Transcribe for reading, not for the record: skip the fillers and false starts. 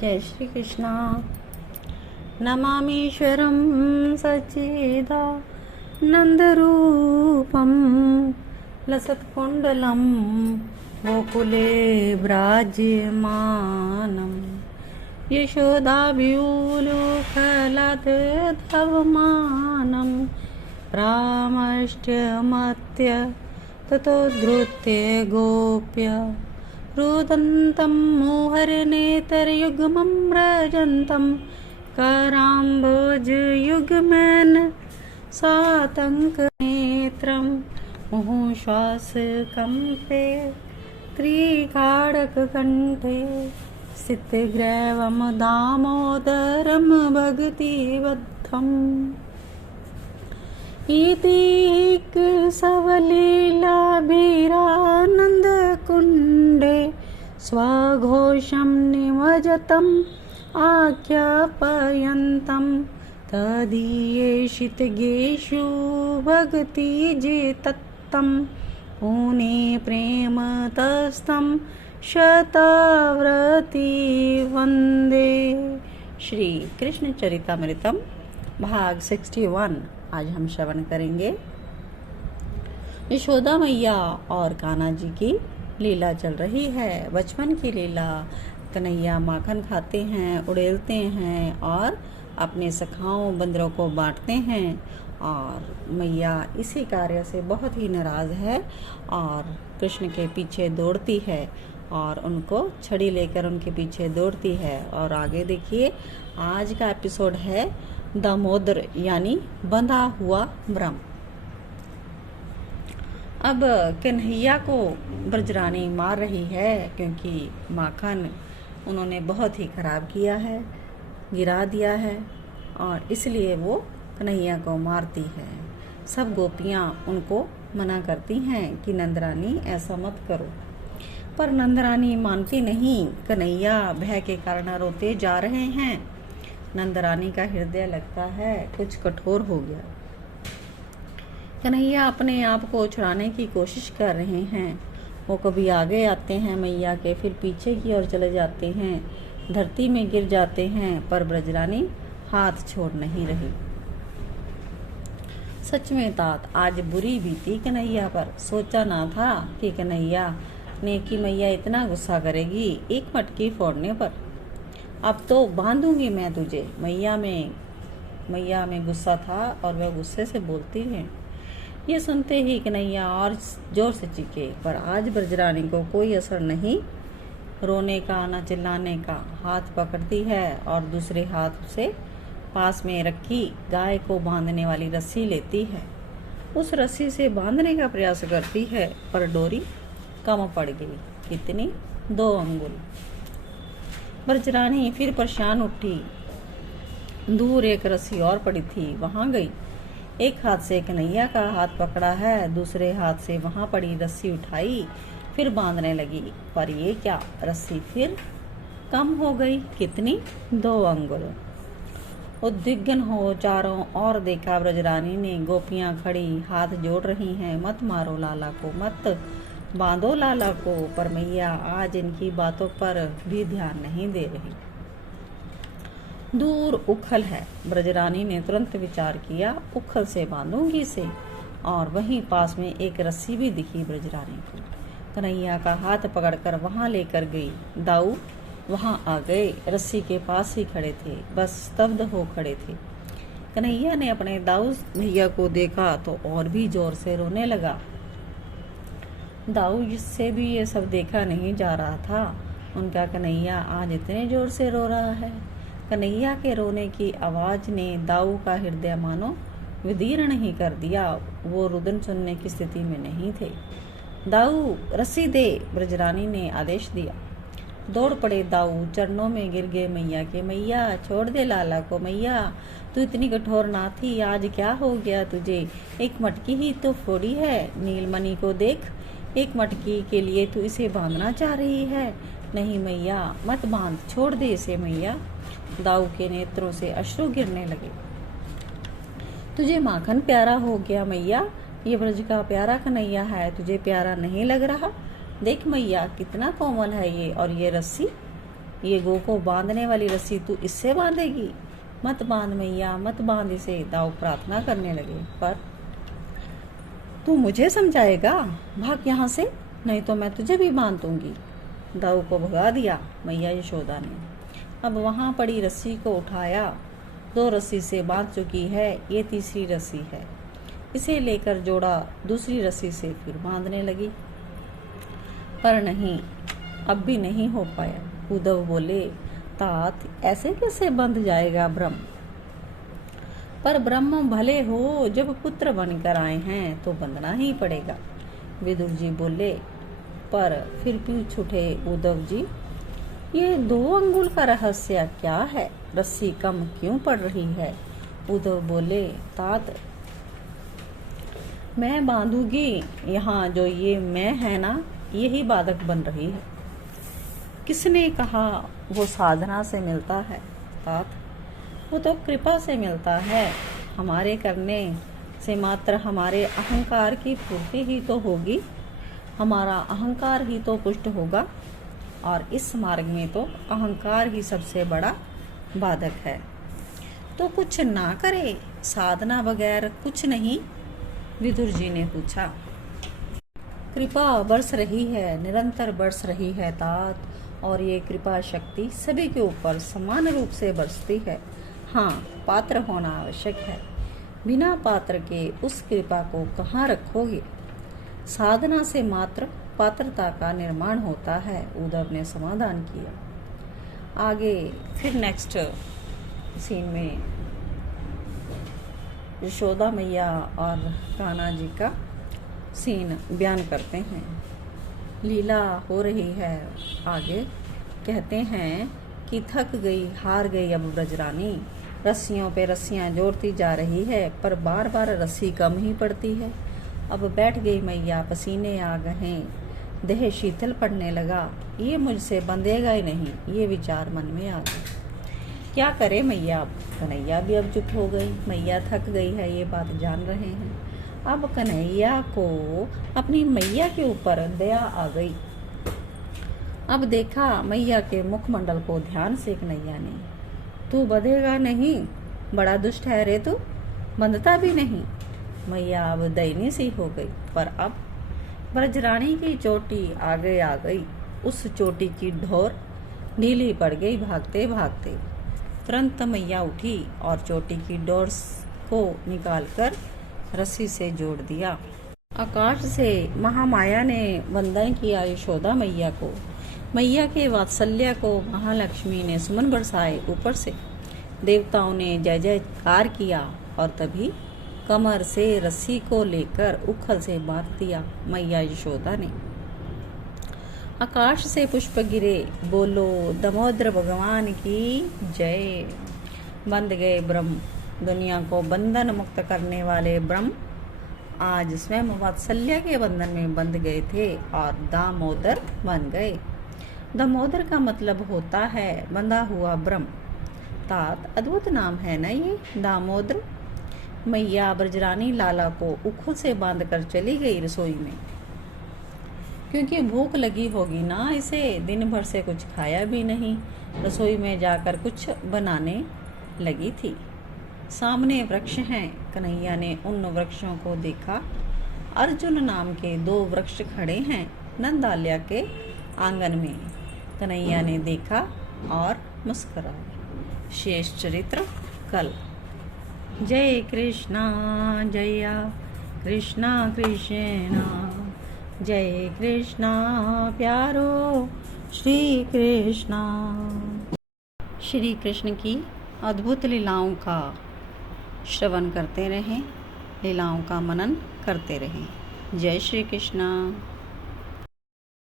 जय श्री कृष्णा। नमामीश्वरं सच्चिदानन्दरूपं लसत्कुण्डलं गोकुले विराज्यमानं यशोदाभियुलुकलद्धवमानं रामश्चमत्य ततो धृत्य गोप्य रुदन्तं मोहरनेतरयुग्मं व्रजन्तं कराम्बोजयुग्मेन सातङ्कनेत्रं मुहुश्वासकम्पे त्रिकाडककण्ठे स्थितग्रीवं दामोदरं भगतिबद्धम् इति सवलीलाभिरानन्दकुण्डे स्वघोषं निमज्जतम् आख्यापयन्तं तदीयेषितगेषु भगतिजितत्तं पुने प्रेमतस्तं शताव्रती वन्दे। श्री कृष्ण चरितामृतम भाग 61 आज हम श्रवण करेंगे। यशोदा मैया और कान्हा जी की लीला चल रही है, बचपन की लीला। कन्हैया माखन खाते हैं, उड़ेलते हैं और अपने सखाओं बंदरों को बांटते हैं और मैया इसी कार्य से बहुत ही नाराज़ है और कृष्ण के पीछे दौड़ती है और उनको छड़ी लेकर उनके पीछे दौड़ती है। और आगे देखिए, आज का एपिसोड है दामोदर यानी बंधा हुआ ब्रह्म। अब कन्हैया को ब्रजरानी मार रही है क्योंकि माखन उन्होंने बहुत ही खराब किया है, गिरा दिया है और इसलिए वो कन्हैया को मारती है। सब गोपियाँ उनको मना करती हैं कि नंदरानी ऐसा मत करो, पर नंदरानी मानती नहीं। कन्हैया भय के कारण रोते जा रहे हैं। नंदरानी का हृदय लगता है कुछ कठोर हो गया। कन्हैया अपने आप को छुड़ाने की कोशिश कर रहे हैं। वो कभी आगे आते हैं मैया के, फिर पीछे की ओर चले जाते हैं, धरती में गिर जाते हैं, पर ब्रजरानी हाथ छोड़ नहीं रही। सच में तात आज बुरी बीती कन्हैया पर। सोचा ना था कि कन्हैया ने कि मैया इतना गुस्सा करेगी एक मटकी फोड़ने पर। अब तो बांधूंगी मैं तुझे। मैया में गुस्सा था और वह गुस्से से बोलती है। ये सुनते ही कन्हैया और जोर से चीखे, पर आज ब्रजरानी को कोई असर नहीं रोने का न चिल्लाने का। हाथ पकड़ती है और दूसरे हाथ से पास में रखी गाय को बांधने वाली रस्सी लेती है। उस रस्सी से बांधने का प्रयास करती है पर डोरी कम पड़ गई। कितनी? 2 अंगुल। ब्रजरानी फिर परेशान उठी। दूर एक रस्सी और पड़ी थी, वहां गई। एक हाथ से कन्हैया का हाथ पकड़ा है, दूसरे हाथ से वहां पड़ी रस्सी उठाई, फिर बांधने लगी। पर ये क्या, रस्सी फिर कम हो गई। कितनी? 2 अंगुल। उद्विग्न हो चारों और देखा ब्रजरानी ने गोपियां खड़ी हाथ जोड़ रही हैं, मत मारो लाला को, मत बांधो लाला को। पर मैया आज इनकी बातों पर भी ध्यान नहीं दे रही। दूर उखल है। ब्रजरानी ने तुरंत विचार किया, उखल से बांधूंगी इसे। और वहीं पास में एक रस्सी भी दिखी ब्रजरानी को। कन्हैया का हाथ पकड़कर वहां लेकर गई। दाऊ वहां आ गए, रस्सी के पास ही खड़े थे, बस स्तब्ध हो खड़े थे। कन्हैया ने अपने दाऊ भैया को देखा तो और भी जोर से रोने लगा। दाऊ जिससे भी ये सब देखा नहीं जा रहा था, उनका कन्हैया आज इतने जोर से रो रहा है। कन्हैया के रोने की आवाज ने दाऊ का हृदय मानो विदीर्ण ही कर दिया। वो रुदन सुनने की स्थिति में नहीं थे। दाऊ रस्सी दे, ब्रजरानी ने आदेश दिया। दौड़ पड़े दाऊ, चरणों में गिर गए मैया के। मैया छोड़ दे लाला को। मैया तू इतनी कठोर ना थी, आज क्या हो गया तुझे? एक मटकी ही तो फोड़ी है। नीलमणि को देख, एक मटकी के लिए तू इसे बांधना चाह रही है। नहीं मैया मत बांध, छोड़ दे इसे मैया। दाऊ के नेत्रों से अश्रु गिरने लगे। तुझे माखन प्यारा हो गया मैया, ये ब्रज का प्यारा कन्हैया है, तुझे प्यारा नहीं लग रहा? देख मैया कितना कोमल है ये, और ये रस्सी ये गो को बांधने वाली रस्सी तू इससे बांधेगी? मत बांध मैया, मत बांध इसे, दाऊ प्रार्थना करने लगे। पर तू मुझे समझाएगा? भाग यहाँ से, नहीं तो मैं तुझे भी बांध दूंगी। दाऊ को भगा दिया मैया यशोदा ने। अब वहाँ पड़ी रस्सी को उठाया, 2 रस्सी से बांध चुकी है, ये तीसरी रस्सी है। इसे लेकर जोड़ा, दूसरी रस्सी से फिर बांधने लगी, पर नहीं, अब भी नहीं हो पाया। उद्धव बोले, तात ऐसे कैसे बंध जाएगा ब्रह्म? पर ब्रह्म भले हो, जब पुत्र बनकर आए हैं तो बंधना ही पड़ेगा। विदुर जी बोले, पर फिर पूछ उठे उद्धव जी, ये 2 अंगुल का रहस्य क्या है? रस्सी कम क्यों पड़ रही है? उद्धव बोले, तात मैं बांधूंगी, यहाँ जो ये मैं है ना, यही बाधक बन रही है। किसने कहा वो साधना से मिलता है? तात वो तो कृपा से मिलता है। हमारे करने से मात्र हमारे अहंकार की पूर्ति ही तो होगी, हमारा अहंकार ही तो पुष्ट होगा, और इस मार्ग में तो अहंकार ही सबसे बड़ा बाधक है। तो कुछ ना करे, साधना बगैर कुछ नहीं? विदुर जी ने पूछा। कृपा बरस रही है, निरंतर बरस रही है तात, और ये कृपा शक्ति सभी के ऊपर समान रूप से बरसती है। हाँ, पात्र होना आवश्यक है, बिना पात्र के उस कृपा को कहाँ रखोगे? साधना से मात्र पात्रता का निर्माण होता है, उद्धव ने समाधान किया। आगे फिर नेक्स्ट सीन में यशोदा मैया और कान्हा जी का सीन बयान करते हैं। लीला हो रही है। आगे कहते हैं कि थक गई, हार गई अब ब्रजरानी, रस्सियों पे रस्सियां जोड़ती जा रही है, पर बार बार रस्सी कम ही पड़ती है। अब बैठ गई मैया, पसीने आ गए, देह शीतल पड़ने लगा, ये मुझसे बंधेगा ही नहीं, ये विचार मन में आ गया। क्या करे मैया? अब कन्हैया भी अब चुप हो गई। मैया थक गई है, ये बात जान रहे हैं। अब कन्हैया को अपनी मैया के ऊपर दया आ गई। अब देखा मैया के मुखमंडल को ध्यान से कन्हैया ने, तू बंधेगा नहीं, बड़ा दुष्ट है रे तू, बंधता भी नहीं। मैया अब दयनीय सी हो गई। पर अब ब्रजरानी की चोटी आगे आ गई, उस चोटी की ढोर ढीली पड़ गई भागते भागते। तुरंत मैया उठी और चोटी की डोर को निकालकर रस्सी से जोड़ दिया। आकाश से महामाया ने वंदन किया यशोदा मैया को। मैया के वात्सल्य को महालक्ष्मी ने सुमन बरसाए ऊपर से। देवताओं ने जय जयकार किया और तभी कमर से रस्सी को लेकर उखल से बांध दिया मैया यशोदा ने। आकाश से पुष्प गिरे, बोलो दामोदर भगवान की जय। बंध गए ब्रह्म, दुनिया को बंधन मुक्त करने वाले ब्रह्म आज स्वयं वात्सल्य के बंधन में बंध गए थे और दामोदर बन गए। दामोदर का मतलब होता है बंधा हुआ ब्रह्म। तात अद्भुत नाम है ना ये दामोदर। मैया ब्रजरानी लाला को उखल से बांधकर चली गई रसोई में, क्योंकि भूख लगी होगी ना इसे, दिन भर से कुछ खाया भी नहीं। रसोई में जाकर कुछ बनाने लगी थी। सामने वृक्ष हैं। कन्हैया ने उन वृक्षों को देखा। अर्जुन नाम के 2 वृक्ष खड़े हैं नंदाल्या के आंगन में। कन्हैया ने देखा और मुस्कुराया। शेष चरित्र कल। जय कृष्णा जया कृष्णा कृष्णा, जय कृष्णा प्यारो श्री कृष्णा। श्री कृष्ण की अद्भुत लीलाओं का श्रवण करते रहें, लीलाओं का मनन करते रहें। जय श्री कृष्णा।